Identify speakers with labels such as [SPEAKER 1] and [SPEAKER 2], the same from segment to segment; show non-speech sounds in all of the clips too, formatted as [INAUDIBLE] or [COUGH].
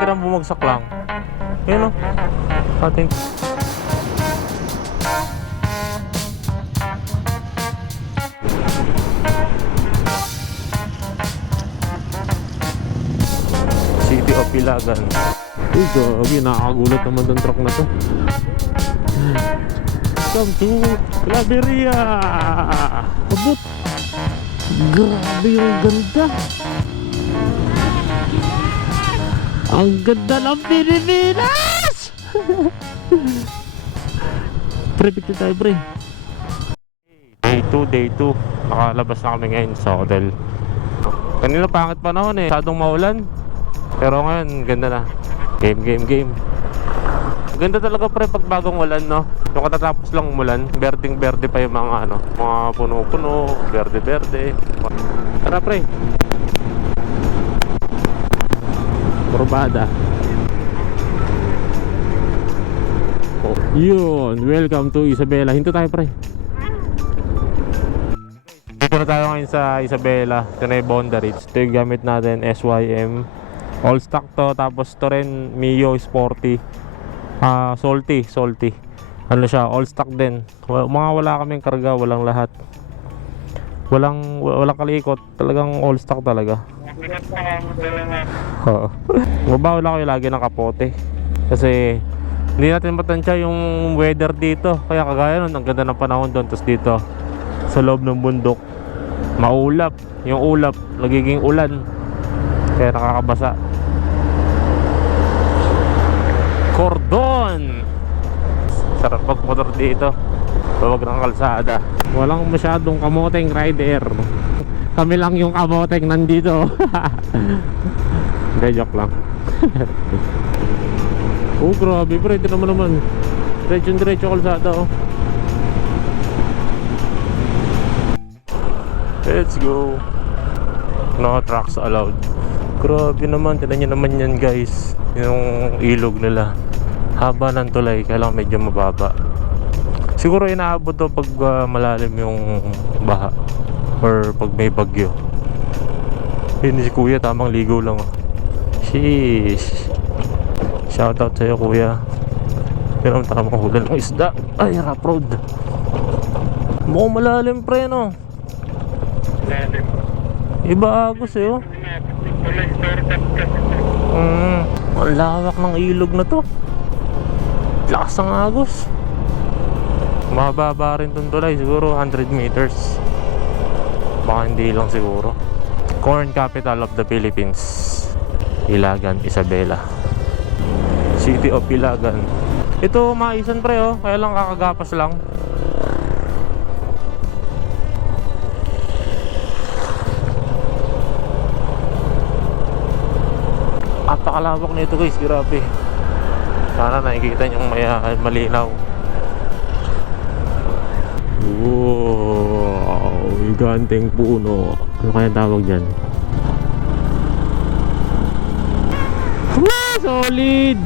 [SPEAKER 1] Tirang bumagsak lang. Yun o. Ating... City of Ilagan. Uy, gagi, nakakagulat naman tong truck na to. Come to Claveria! Abot! Grabe yung ganda! Ang ganda ng Pilipinas! [LAUGHS] pre, picture tayo pre. Day 2, day 2. Nakalabas na kami ngayon sa hotel. Kanina pangit panahon eh. Sadong maulan. Pero ngayon, ganda na. Game, game, game. Ganda talaga pre pag bagong ulan no. Yung katatapos lang umulan, berdeng berde pa yung mga ano, mga puno-puno, berde berde. Tara pre. Kurbada. Oh, yun, welcome to Isabela. Hinto tayo pre. Dito na tayo ngayon sa Isabela. Ito na yung Bondarits. Ito yung gamit natin, SYM. All stock to. Tapos to rin, Mio Sporty. Ah, salty, salty. Ano siya, all stock din. Mga wala kaming karga, walang lahat. Walang walang kalikot, talagang all stock talaga. Oo. [LAUGHS] Mabaho lang kayo lagi ng kapote. Kasi hindi natin matansya yung weather dito. Kaya kagaya nun, ang ganda ng panahon doon. Tapos dito, sa loob ng bundok, maulap. Yung ulap, nagiging ulan. Kaya nakakabasa. Cordon! Sarap magmotor dito. Bawag ng kalsada. Walang masyadong kamoteng rider. Kami lang yung kamoteng nandito. Hindi, [LAUGHS] joke lang. [LAUGHS] oh, grabe pre. Ito naman naman. Diretso diretso kalsada oh. Let's go. No trucks allowed. Grabe naman. Tignan nyo naman yan guys. Yung ilog nila. Haba ng tulay. Kaya lang medyo mababa. Siguro inaabot to pag ah, malalim yung baha. Or pag may bagyo. Yun si kuya. Tamang ligo lang. Oh. Sheesh. Shoutout sa'yo kuya. Pero ang tara makahulan ng isda. Ay, rough road. Mukhang malalim pre no. Iba agos eh oh. Mm, ang lawak ng ilog na to. Lakas ng agos. Mababa rin tong tulay, siguro 100 meters. Baka hindi lang siguro. Corn capital of the Philippines. Ilagan, Isabela. City of Ilagan. Ito maisan pre oh, kaya lang kakagapas lang. Napakalawak nito guys, grabe. Sana nakikita nyo may ah, malinaw. Wow, giganteng puno. Ano kaya tawag dyan? Wow, solid!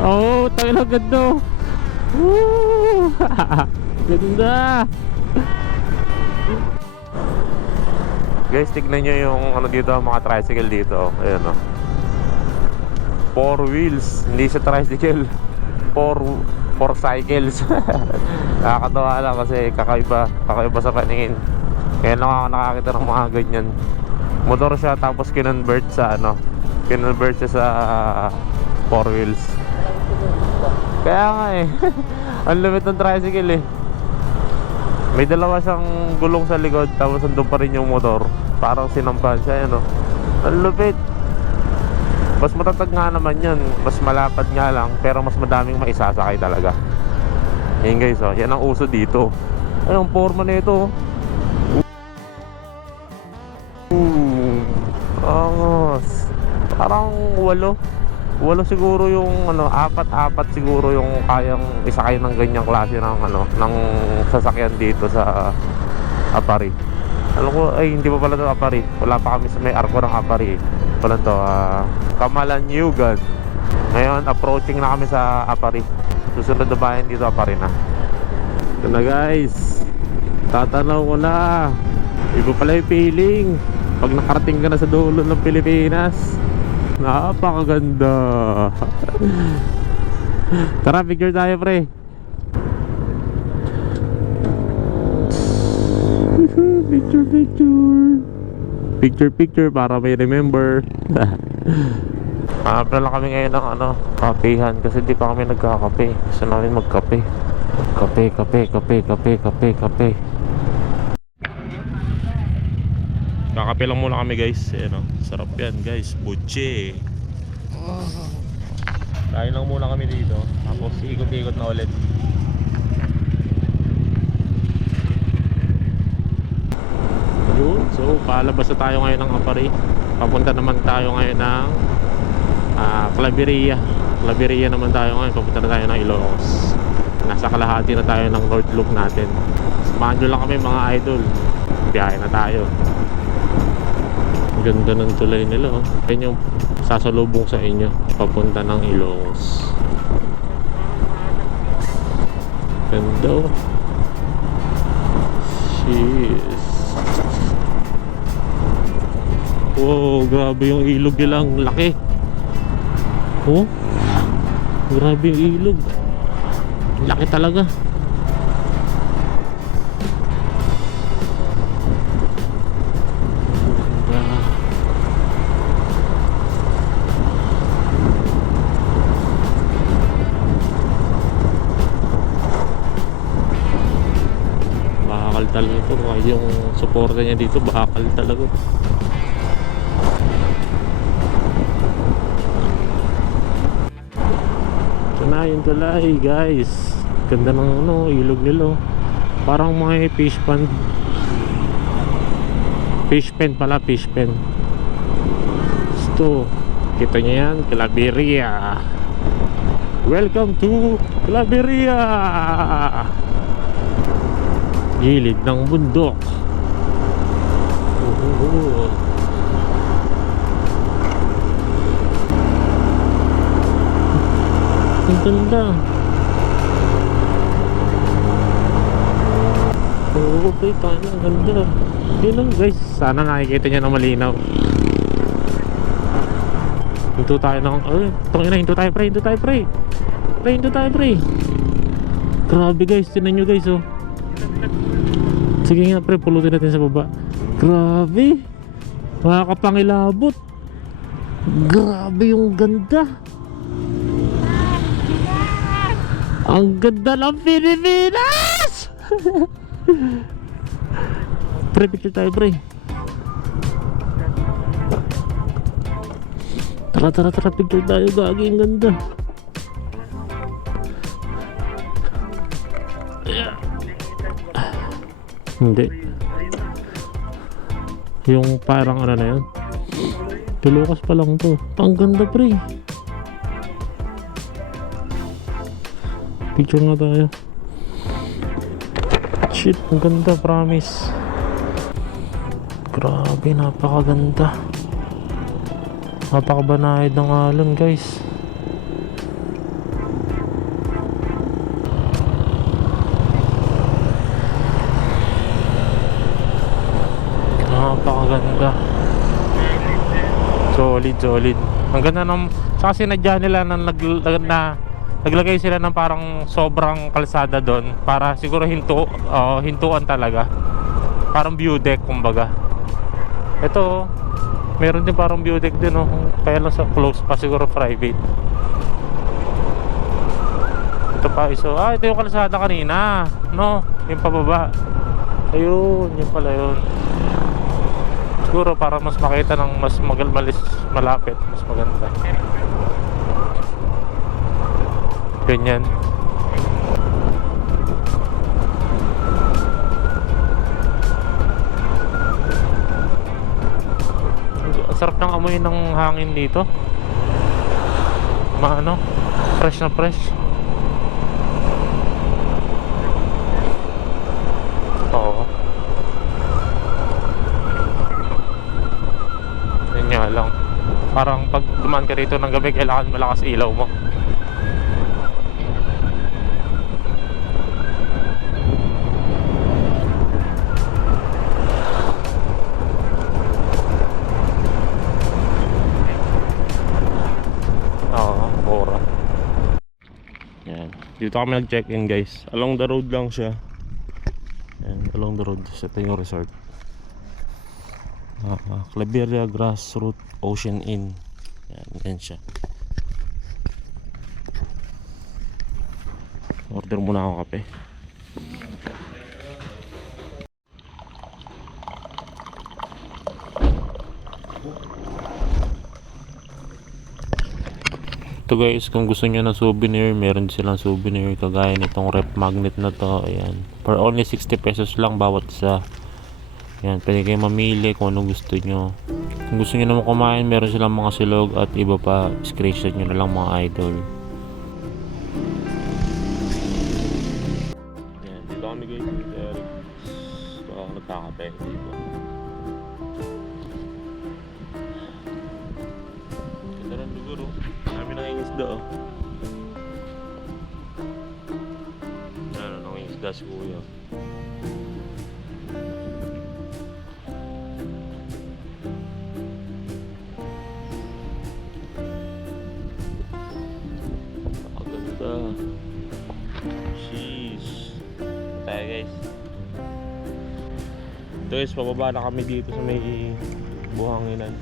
[SPEAKER 1] Oh, tayo na ganda. Woo! ganda! Guys, tignan nyo yung ano dito, mga tricycle dito. Ayan o. Four wheels, hindi siya tricycle. Four, four cycles. [LAUGHS] Nakakatawa lang kasi kakaiba, kakaiba sa paningin. Kaya lang ako nakakita ng mga ganyan. Motor siya tapos kinonvert sa ano, kinonvert siya sa four wheels. Kaya nga eh. [LAUGHS] Ang limit ng tricycle eh. May dalawa siyang gulong sa likod tapos andun pa rin yung motor. Parang sinampahan siya yan oh. Ang lupit. Mas matatag nga naman yan. Mas malapad nga lang pero mas madaming maisasakay talaga. Yan guys oh. Yan ang uso dito. Anong forma na ito. Angos. Parang walo. Walo siguro yung ano, apat-apat siguro yung kayang isakay ng ganyang klase ng ano, ng sasakyan dito sa Apari. Alam ko, ay hindi pa pala to Apari. Wala pa kami sa may arko ng Apari. Pala to, ah, Kamalanyugan. Ngayon, approaching na kami sa Apari. Susunod na bayan dito, Apari na. Ito na guys. Tatanaw ko na. Iba pala yung feeling Pag nakarating ka na sa dulo ng Pilipinas Napakaganda [LAUGHS] Tara picture tayo pre [LAUGHS] Picture picture Picture picture para may remember. [LAUGHS] Hanap na lang kami ngayon ng ano Kapehan kasi di pa kami nagkakape. Gusto namin magkape. Kape, kape, kape, kape, kape, kape. Kakape lang muna kami guys. Ayan o, sarap yan guys. Buche. Kain lang muna kami dito. Tapos ikot-ikot na ulit Yun, so palabas na tayo ngayon ng Apari. Papunta naman tayo ngayon ng ah, Claveria. Claveria naman tayo ngayon. Papunta na tayo ng Ilocos. Nasa kalahati na tayo ng North Loop natin. Samahan nyo lang kami mga idol. Biyahe na tayo. Ganda ng tulay nila oh. Yan yung sasalubong sa inyo. Papunta ng Ilocos. Ganda oh. Jeez Wow, grabe yung ilog nila, ang laki. Oh, grabe yung ilog. Laki talaga. Bakal talaga ito. Yung suporta niya dito, bakal talaga. Yung tulay guys. Ganda ng ano, ilog nila oh. Parang mga fish pond. Fish pen pala, fish pen. Ito Kita nyo yan, Claveria. Welcome to Claveria! Gilid ng bundok. Oh, Ang ganda. Okay, tayo. Ang ganda. Yun lang guys. Sana nakikita niya na malinaw. Hinto tayo ng... Ay, itong ina, hinto tayo pre, hinto tayo pre. Pre, hinto tayo pre. Grabe guys, tinan nyo guys oh. Sige nga pre, pulutin natin sa baba. Grabe. Makakapangilabot. Grabe yung ganda. Ang ganda ng Pilipinas! [LAUGHS] pre, picture tayo pre. Tara, tara, tara, picture tayo. Gagi, ang ganda. Hindi. Yung parang ano na yun. Tulukas pa lang to. Ang ganda pre. Picture nga tayo. Shit, ang ganda, promise. Grabe, napakaganda. Napakabanayad ng alon, guys. Napakaganda. Solid, solid. Ang ganda ng... Saka sinadya nila na, nag, na naglagay sila ng parang sobrang kalsada doon para siguro hinto, oh, hintuan talaga. Parang view deck kumbaga. Ito, oh, meron din parang view deck din oh. Kaya lang sa close pa siguro private. Ito pa iso. Ah, ito yung kalsada kanina. No, yung pababa. Ayun, yun pala yun. Siguro para mas makita ng mas magal malis malapit, mas maganda. Ganyan. Sarap ng amoy ng hangin dito. Maano, fresh na fresh. Oo. Yun nga lang. Parang pag dumaan ka rito ng gabi, kailangan malakas ilaw mo. Dito kami nag-check-in guys. Along the road lang siya. Ayan, along the road. Ito yung resort. Ah, Claveria Grassroot Ocean Inn. Yan, yan siya. Order muna ako kape. Ito guys, kung gusto niyo ng souvenir, meron silang souvenir kagaya nitong rep magnet na to. Ayan. For only 60 pesos lang bawat isa. Ayan, pwede kayo mamili kung anong gusto nyo. Kung gusto nyo naman kumain, meron silang mga silog at iba pa. Screenshot nyo na lang mga idol. Nangingisda oh. Ano, nangingisda si kuya. Napakaganda. Jeez. Tayo guys. Guys, pababa na kami dito sa may buhanginan.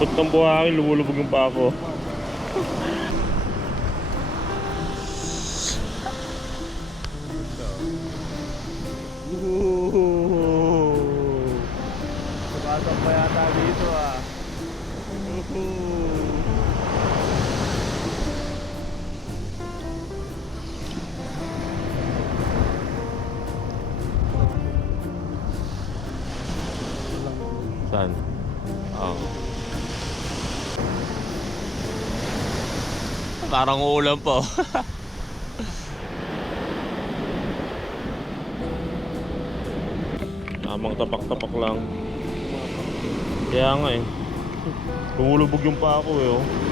[SPEAKER 1] Kapot ng buhangin, lumulubog yung pa ako.
[SPEAKER 2] Pasok pa yata dito ah.
[SPEAKER 1] Saan? Oo. Parang ulam po. [LAUGHS] Tamang tapak-tapak lang. Kaya nga eh. Lumulubog yung pa ako eh. Oh.